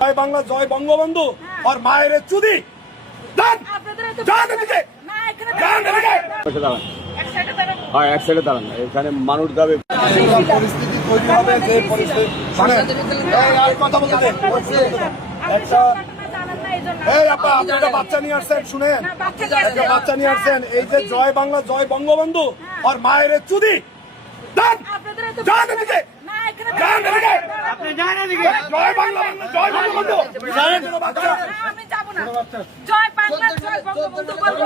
জয় বাংলা, জয় বঙ্গবন্ধু আর মায়ের চুদি। এক সাইডে দাঁড়ান, এখানে মানুষ যাবে। পরিস্থিতি তৈরি হবে যে পরিস্থিতি কথা বলতে আপনারা বাচ্চা নিয়ে আসছেন, শুনেন, বাচ্চা নিয়ে আসছেন। এই যে জয় বাংলা, জয় বঙ্গবন্ধু আর মায়ের চুদি। জয় বাংলা, জয় বঙ্গবন্ধু। আমি যাব না। জয় বাংলা, জয় বঙ্গবন্ধু বলবো।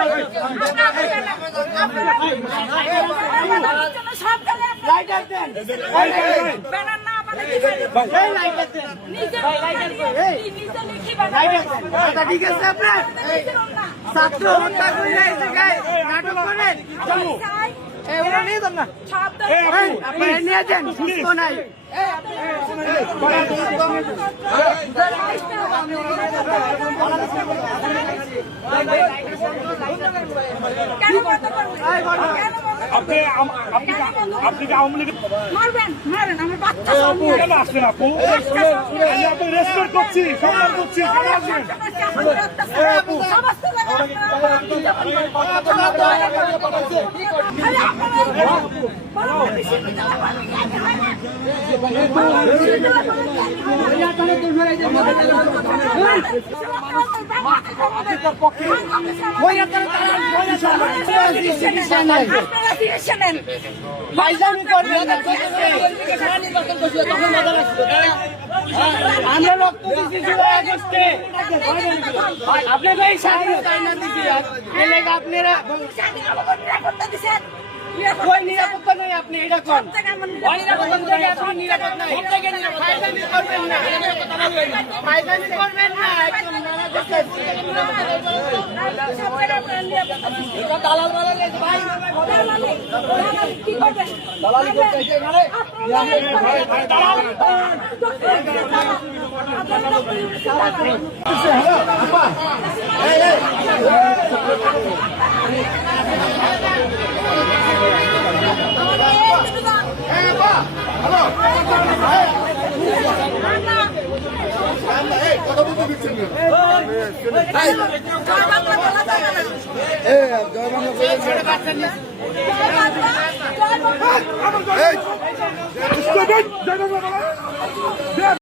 ব্যানার না বানাতে ঠিক আছে, আপনার ছাত্র হত্যা করে নাটক করেন, নিয়ে যান না, আপনারা নিয়ে যান, সুস্থ নাই। আপনি আওয়ামী লীগ মারবেন, মারবেন আমার বাচ্চা কেন আসলেন? আপু আপনি রেসপেক্ট করছি, সম্মান করছি, কেন আসবেন? আমরা রক্ত দিচ্ছি জুলাই আগস্টে, আপনারা এই স্বাধীনতা দিচ্ছি, আপনারা কোন নিরাপত্তা নয়, আপনি এটা কোন নিরাপদ নাই, করবেন না, দালাল জয় বাংলা।